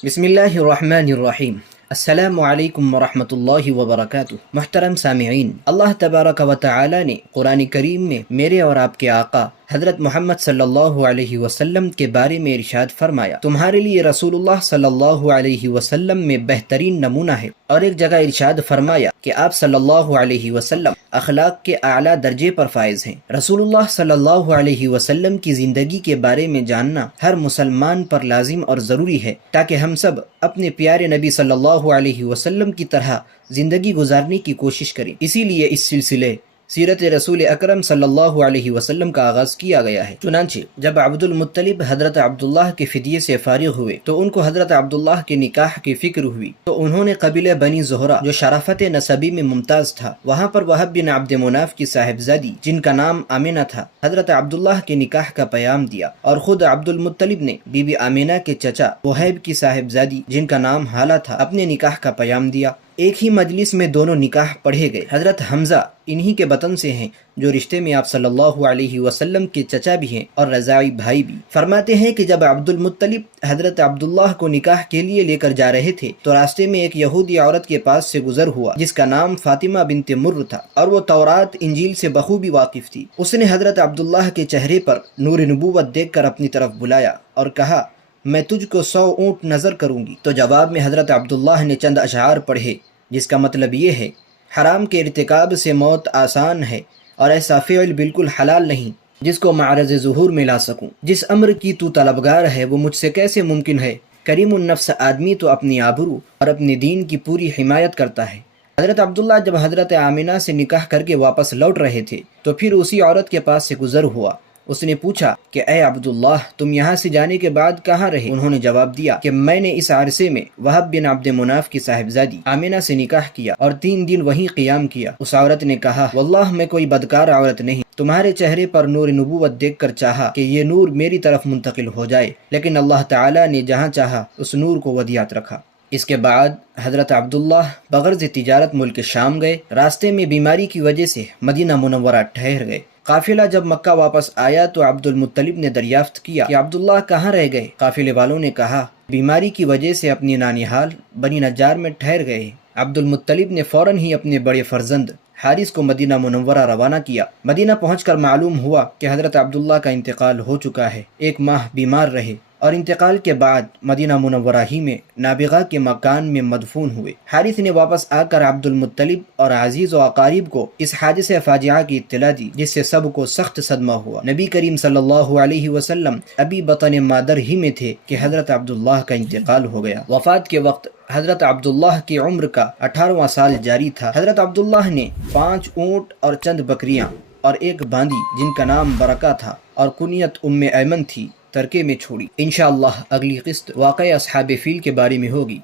بسم اللہ الرحمن الرحیم۔ السلام علیکم ورحمۃ اللہ وبرکاتہ۔ محترم سامعین، اللہ تبارک و تعالی نے قرآن کریم میں میرے اور آپ کے آقا حضرت محمد صلی اللہ علیہ وسلم کے بارے میں ارشاد فرمایا، تمہارے لیے رسول اللہ صلی اللہ علیہ وسلم میں بہترین نمونہ ہے۔ اور ایک جگہ ارشاد فرمایا کہ آپ صلی اللہ علیہ وسلم اخلاق کے اعلیٰ درجے پر فائز ہیں۔ رسول اللہ صلی اللہ علیہ وسلم کی زندگی کے بارے میں جاننا ہر مسلمان پر لازم اور ضروری ہے، تاکہ ہم سب اپنے پیارے نبی صلی اللہ علیہ وسلم کی طرح زندگی گزارنے کی کوشش کریں۔ اسی لیے اس سلسلے سیرت رسول اکرم صلی اللہ علیہ وسلم کا آغاز کیا گیا ہے۔ چنانچہ جب عبد المطلب حضرت عبداللہ کے فدیے سے فارغ ہوئے تو ان کو حضرت عبداللہ کے نکاح کی فکر ہوئی، تو انہوں نے قبیلہ بنی زہرہ جو شرافت نسبی میں ممتاز تھا، وہاں پر وہب بن عبد مناف کی صاحبزادی جن کا نام آمنہ تھا، حضرت عبداللہ کے نکاح کا پیام دیا، اور خود عبد المطلب نے بی بی آمنہ کے چچا وہیب کی صاحبزادی جن کا نام حالہ تھا اپنے نکاح کا پیام دیا۔ ایک ہی مجلس میں دونوں نکاح پڑھے گئے۔ حضرت حمزہ انہی کے وطن سے ہیں جو رشتے میں آپ صلی اللہ علیہ وسلم کے چچا بھی ہیں اور رضاعی بھائی بھی۔ فرماتے ہیں کہ جب عبد المطلب حضرت عبداللہ کو نکاح کے لیے لے کر جا رہے تھے تو راستے میں ایک یہودی عورت کے پاس سے گزر ہوا جس کا نام فاطمہ بنت مر تھا، اور وہ تورات انجیل سے بخوبی واقف تھی۔ اس نے حضرت عبداللہ کے چہرے پر نور نبوت دیکھ کر اپنی طرف بلایا اور کہا، میں تجھ کو 100 اونٹ نظر کروں گی۔ تو جواب میں حضرت عبداللہ نے چند اشعار پڑھے جس کا مطلب یہ ہے، حرام کے ارتکاب سے موت آسان ہے اور ایسا فعل بالکل حلال نہیں جس کو معرض ظہور میں لا سکوں۔ جس امر کی تو طلبگار ہے وہ مجھ سے کیسے ممکن ہے؟ کریم النفس آدمی تو اپنی آبرو اور اپنے دین کی پوری حمایت کرتا ہے۔ حضرت عبداللہ جب حضرت آمنہ سے نکاح کر کے واپس لوٹ رہے تھے تو پھر اسی عورت کے پاس سے گزر ہوا۔ اس نے پوچھا کہ اے عبداللہ، تم یہاں سے جانے کے بعد کہاں رہے؟ انہوں نے جواب دیا کہ میں نے اس عرصے میں وہب بن عبد مناف کی صاحبزادی آمنہ سے نکاح کیا اور 3 دن وہیں قیام کیا۔ اس عورت نے کہا، واللہ میں کوئی بدکار عورت نہیں، تمہارے چہرے پر نور نبوت دیکھ کر چاہا کہ یہ نور میری طرف منتقل ہو جائے، لیکن اللہ تعالی نے جہاں چاہا اس نور کو ودیعت رکھا۔ اس کے بعد حضرت عبداللہ بغرض تجارت ملک شام گئے۔ راستے میں بیماری کی وجہ سے مدینہ منورہ ٹھہر گئے۔ قافلہ جب مکہ واپس آیا تو عبد المطلب نے دریافت کیا کہ عبداللہ کہاں رہ گئے؟ قافلے والوں نے کہا، بیماری کی وجہ سے اپنی نانیحال بنی نجار میں ٹھہر گئے۔ عبد المطلب نے فوراً ہی اپنے بڑے فرزند حارث کو مدینہ منورہ روانہ کیا۔ مدینہ پہنچ کر معلوم ہوا کہ حضرت عبداللہ کا انتقال ہو چکا ہے۔ 1 ماہ بیمار رہے اور انتقال کے بعد مدینہ منورہ ہی میں نابغہ کے مکان میں مدفون ہوئے۔ حارث نے واپس آ کر عبد المطلب اور عزیز و اقارب کو اس حادثہ فاجعہ کی اطلاع دی، جس سے سب کو سخت صدمہ ہوا۔ نبی کریم صلی اللہ علیہ وسلم ابھی بطن مادر ہی میں تھے کہ حضرت عبداللہ کا انتقال ہو گیا۔ وفات کے وقت حضرت عبداللہ کی عمر کا 18واں سال جاری تھا۔ حضرت عبداللہ نے 5 اونٹ اور چند بکریاں اور ایک باندی جن کا نام برکہ تھا اور کنیت ایمن تھی ترکے میں چھوڑی۔ انشاءاللہ اگلی قسط واقعہ اصحاب فیل کے بارے میں ہوگی۔